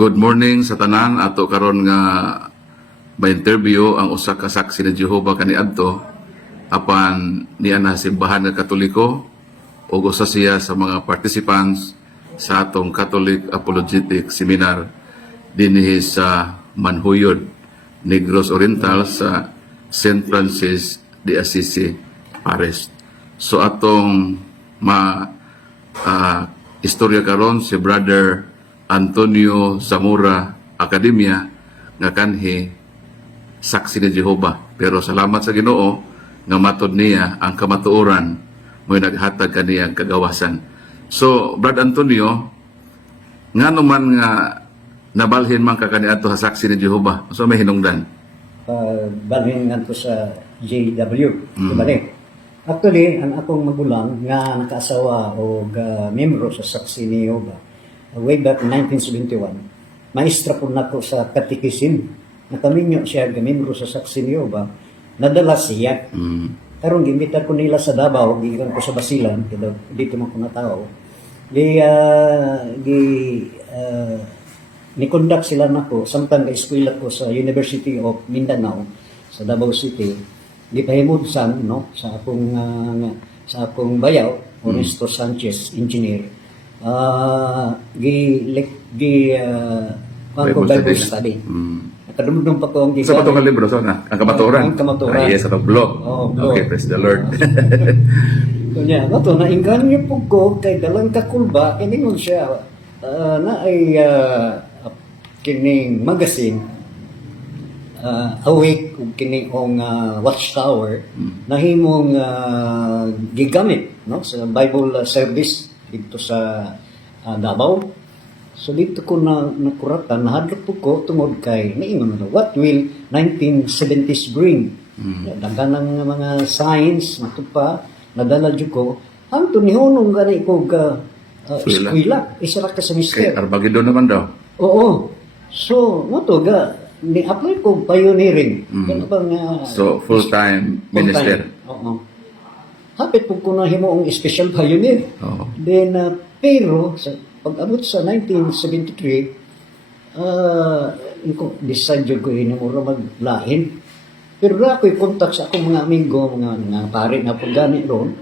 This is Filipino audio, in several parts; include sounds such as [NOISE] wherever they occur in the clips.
Good morning sa tanan ato karon nga ba-interview ang usa ka saksi ni Jehova kaniadto apan niya na simbahan nga Katoliko ug usa siya sa mga participants sa atong Catholic Apologetic Seminar dinhi sa Manhuyod, Negros Oriental sa St. Francis de Assisi, Paris. So atong ma ah, istorya karon si Brother Antonio Zamora Academia nga kanhi saksi ni Jehova. Pero salamat sa Ginoo nga matod niya ang kamatuoran mo naghatag kaniya ang kagawasan. So, Brad Antonio, nga naman nga nabalhin man ka kaniadto sa saksi ni Jehova. So may hinungdan. uh, balhingan ko sa JW. Mm. Diba Actually, ang akong magulang nga nakaasawa o uh, membro sa Saksi ni Jehovah, uh, way back 1971, maestra po nako sa katikisim. Nakaminyo siya ga membro sa Saksi ni Jehovah, nadala siya. Mm. Karong gimbita ko nila sa Davao, gikan ko sa Basilan, kaya dito man ko natao. Di, uh, di, uh, ni-conduct sila nako samtang ka eskwela ko sa University of Mindanao sa Davao City di pahimudsan no sa akong ah, nga- sa akong bayaw Ernesto Sanchez engineer ah gi lek gi uh, ko Bible study. Mm. nakadumdum pa ko ang Sa patong libro, so na? Ang kamatuoran? Ang kamatuoran. Ah, yes, sa blog. Oo, blog. Okay, praise the Lord. [LAUGHS] Kunya, ato na inganyo po ko kay dalang kakulba kiningon siya ah, na ay ah, kining magazine uh, awake ug kini ong ah, watchtower nahimong ah, gigamit no sa Bible ah, service dito sa ah, Davao so dito ko na nakuratan nahadlok po ko tungod kay niingon na what will 1970s bring daghan ng mga signs matupa nadala jud ko hangtod ni hunong gani ko ga uh, Eskwela. isa ra ka sa Kay Armageddon naman daw. Oo. So, mo to ga ni-apply ko pioneering. Mm. Ano bang uh, So, full-time minister. Oo. Hapit po ko na himo ang special pioneer. Oo. Then, uh, pero, sa, pag-abot sa 1973, uh, ko, decide yun ko hinimura maglain. Pero na ako'y contact sa akong mga amigo, mga, mga pare na pag gani ron,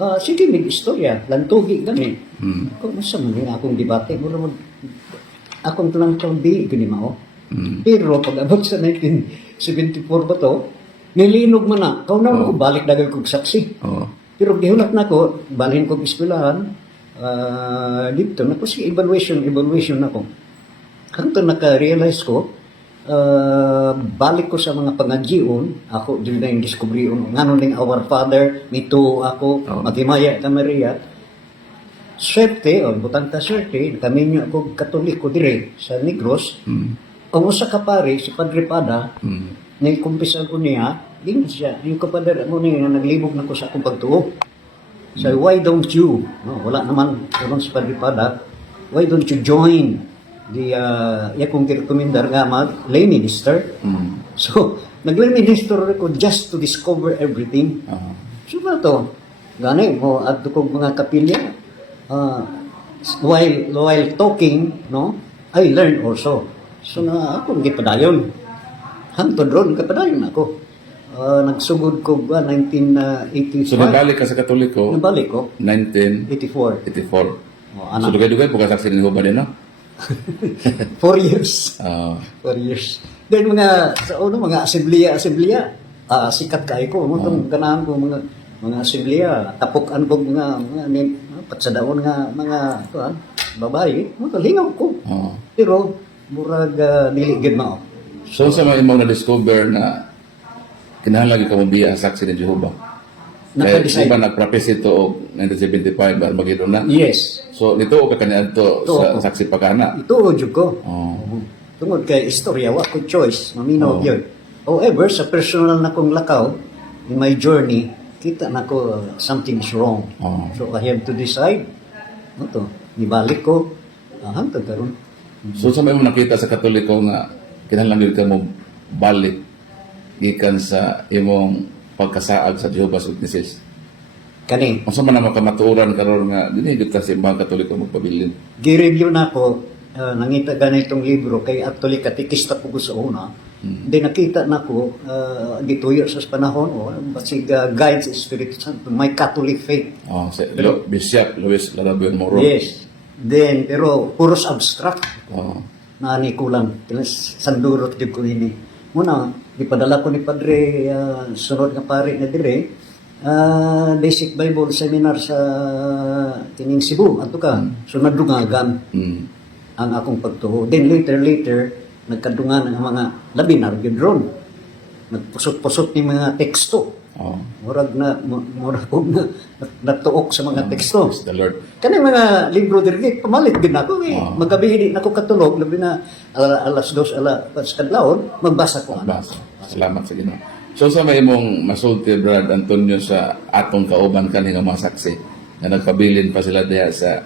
uh, sige, may istorya, lantugi gani. Mm. Kung masa man yung akong debate, mura mag, akong lang itong di, gani mao. Mm. Pero pag abot sa 1974 ba to, nilinog man na. Kaunaw Oo. ko balik dagay kong saksi. Oo. Pero gihulat na ko, balhin ko eskwelahan, ah, dito, na ko si evaluation, evaluation na ko. Kanto naka-realize ko, ah, balik ko sa mga pangadjion, ako din na yung discoveryon, nga ning Our Father, nito ako, Oo. Matimaya ka Maria, swerte, o butang ta swerte, kami niyo ako katoliko dire sa Negros, Mm. kung usa ka pare, si Padre Pada, Mm. Nang kumpisan ko niya, din siya, yung kapadar mo niya, naglibog na ko sa akong pagtuo. So, why don't you, no, wala naman, karon sa Padre Pada, why don't you join the, uh, ya kong rekomendar nga mag lay minister. Mm. So, [LAUGHS] nag-lay minister ako just to discover everything. Oo. So, ba to? Gani, mo, at kong mga kapilya, uh, while, while talking, no, I learned also. So, na ako, gipadayon. Hantod ron, kapadayon ako. Uh, nagsugod ko ba, 1985. So, nabalik ka sa Katoliko, Nabalik ko, 1984. 84. Oh, So, anak, dugay-dugay po ka saksi ni din, no? [LAUGHS] four years. Oo. Four years. Then mga, sa uno, mga assemblea, assemblea, ah, sikat kayo ko. Mo tong ganahan ko mga mga assemblea, tapukan ko mga mga ni patsadaon nga mga kuan, babae, mo lingaw ko. Oo. Pero murag uh, dili gid mao. So, sa mga imong na-discover na kinahanglan ka mo biya sa saksi ni Jehova. Kaya Naka-decide. di ba nag-practice ito og 1975 ba Armageddon na? Yes. So, nito o ka kaniadto Ito sa saksi pagkana. Ito jud ko. Oo. Tungod kay istorya, wa ko choice, maminaw Oo. yun. However, sa personal na kong lakaw, in my journey, kita na ko uh, something is wrong. Oo. So I have to decide. Ano to? Nibalik ko. Ah, hangtod karon. So, sa may nakita sa Katoliko nga kinahanglan gyud ka mo balik gikan sa imong pagkasaag sa Jehovah's Witnesses. Kani, Unsa man ang makamatuoran karon nga dinhi gyud ka sa imbang Katoliko magpabilin. gi-review na ko ah, nangita ganitong libro kay actually katikista ko sa una. Di nakita na ko uh, gituyo sa panahon o basig uh, guides Espiritu Santo my Catholic faith. Oh, si Lo, Bishop Luis Larabion Moro. Yes. Then pero puros abstract Oh. Na ni kulang Tilas sandurot gyud ko ini. Muna gipadala ko ni Padre ah, sunod nga pare na dire ah, basic Bible seminar sa tining Cebu ato ka. So nadungagan Mm. ang akong pagtuo. Then later, later, nagkadungan ang mga labinar, yun ron. Nagpusot-pusot ni mga teksto. Oh. Murag na, mu- murag na natuok sa mga teksto. Praise the Lord. Kani mga libro diri pamalit din ako eh. Oo. Magabi hindi nako katulog labi na ala, alas dos ala pas kadlawon magbasa ko ano. Bas. Salamat sa Ginoo. So sa may imong masulti Brad Antonio sa atong kauban kani nga mga saksi na nagpabilin pa sila diha sa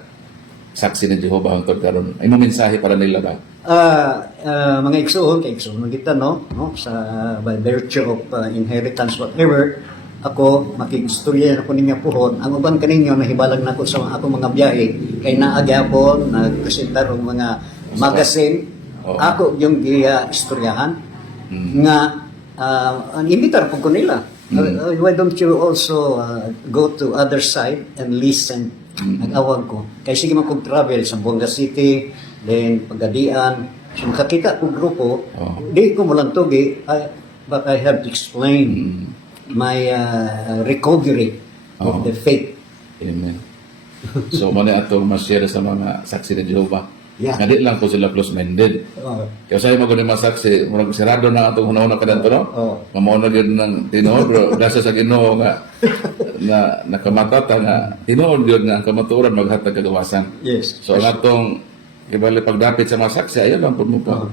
saksi ni Jehovah hangtod karon. Imong mensahe para nila ba? Ah, ah, mga igsoon, kay igsoon kita no, no sa by virtue of ah, inheritance whatever, ako makigistorya ako ninyo puhon. Ang uban kaninyo nahibalag nako sa mga- akong mga biyahe kay naagyapon nagpresentar og mga magazine. Oo. Ako yung giistoryahan Mm. nga uh, ang imitar po ko nila. Uh, why don't you also uh, go to other side and listen? Nag-awag ko. Kaya sige man kong travel sa Bonga City, then Pagadian. So makakita ko grupo, Oo. di ko mo lang tugi, I, but I have to explain my uh, recovery Oo. of the faith. Amen. So mo ni atong ma-share sa mga saksi ni Jehovah. Yeah. Nga di lang ko sila close-minded. Uh, Kaya sa'yo mag mga saksi, murag sirado na atong hunahuna ka dito, no? Oo. Mamono yun ng tinuod, bro. Dasa [LAUGHS] sa ginoo nga, na nakamatata nga, tinuod yun nga, kamaturan maghatag kagawasan. yes. So, ang atong, ibali pagdapit sa mga saksi, ayaw lang po mo po.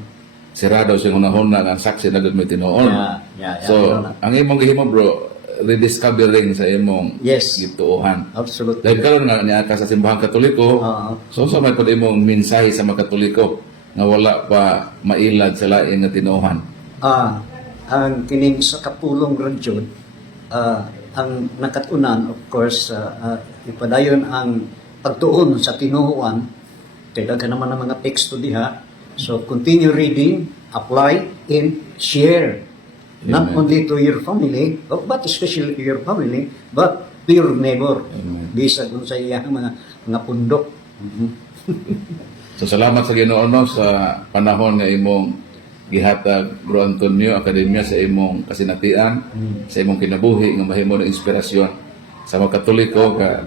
Sirado siya hunahuna nga, ang saksi na doon may tinuod. Yeah, yeah, yeah. So, na. ang imong gihimo, bro, rediscovering sa imong Yes. gituohan. Absolutely. Dahil karon nga niya ka sa simbahan katoliko, Oo. so sa may pwede mong mensahe sa mga katoliko na wala pa mailad sa lain nga tinuohan. Ah, ang kining sa kapulong radyod, ah, ang nakatunan, of course, ah, ah, ipadayon ang pagtuon sa tinuuan, kaya daghan naman ang mga teksto diha. So, continue reading, apply, and share. Not Amen. only to your family, but but especially to your family, but to your neighbor. Amen. Bisag kung sa iyang mga, mga pundok. [LAUGHS] So salamat sa Ginoo no sa panahon nga imong gihatag Bro Antonio Akademya sa imong kasinatian, sa imong kinabuhi nga mahimo ng inspirasyon sa mga Katoliko ka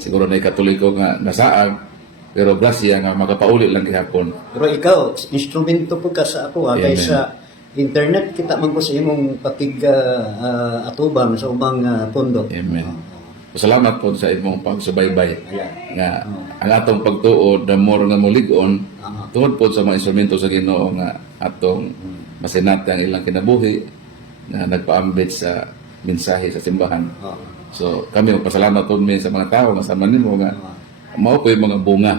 siguro na Katoliko nga nasaag pero grasya nga makapauli lang gihapon. Pero ikaw, instrumento po ka sa ako ha, Amen. kaysa internet kita man ko sa imong patig ah, ah, atubang sa ubang uh, pundok. Amen. Salamat po sa imong pagsubaybay Ayan. nga ang atong pagtuod the more nga mulig-on tungod po sa mga instrumento sa Ginoo nga atong masinati ang ilang kinabuhi na nagpaambit sa mensahe sa simbahan. So kami pasalamat po mi sa mga tao nga sama nimo nga mao yung mga bunga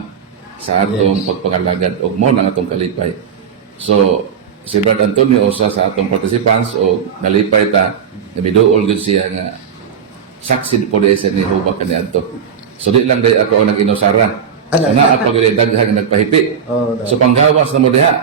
sa atong Yes. pagpangalagad ug mo ang atong kalipay. So si Brad Antonio usa sa atong participants o nalipay ta na miduol gud siya nga saksi po di sa ni Jehovah kaniadto. So di lang day ako ang nag-inusara. Ano? Na apa gyud daghang nagpahipi. Oh, So panggawas na mo diha.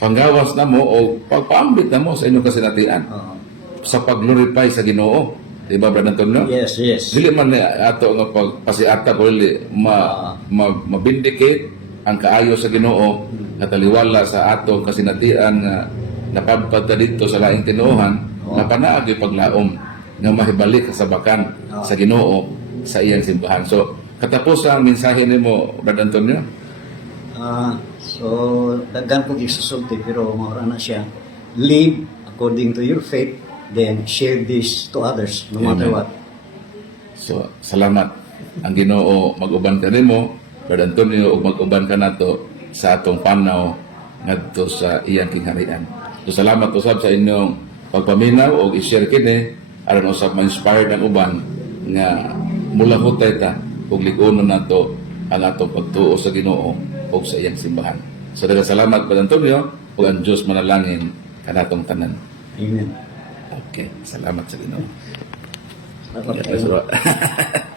Panggawas na mo o pagpaambit na mo sa inyong kasinatian Oh. sa pag-glorify sa Ginoo. Di ba, Brad Antonio? Yes, yes. Dili man ni ato nga pagpasiata ko dili ma, ma mabindicate ang kaayo sa Ginoo nga taliwala sa atong kasinatian nga napadpad ta dito sa laing tinuohan nga panaag yung paglaom nga mahibalik sa bakan sa Ginoo sa iyang simbahan. So katapos ang mensahe nimo Brad Antonio. Ah, so daghan ko gisusulti pero maura na siya. Live according to your faith, then share this to others no matter Amen. what. So, salamat. Ang Ginoo mag-uban ka nimo, Brad Antonio, ug mag-uban ka nato sa atong panaw ngadto sa iyang kingharian. So, salamat usab sa inyong pagpaminaw ug i-share kini aron usab ma-inspire ang uban nga mula hutay ta ug ligonon nato ang atong pagtuo sa Ginoo ug sa iyang simbahan. So, daghang salamat Brad Antonio ug ang Dios manalangin kanatong tanan. Amen. Okay, salamat sa Ginoo. Salamat. [LAUGHS]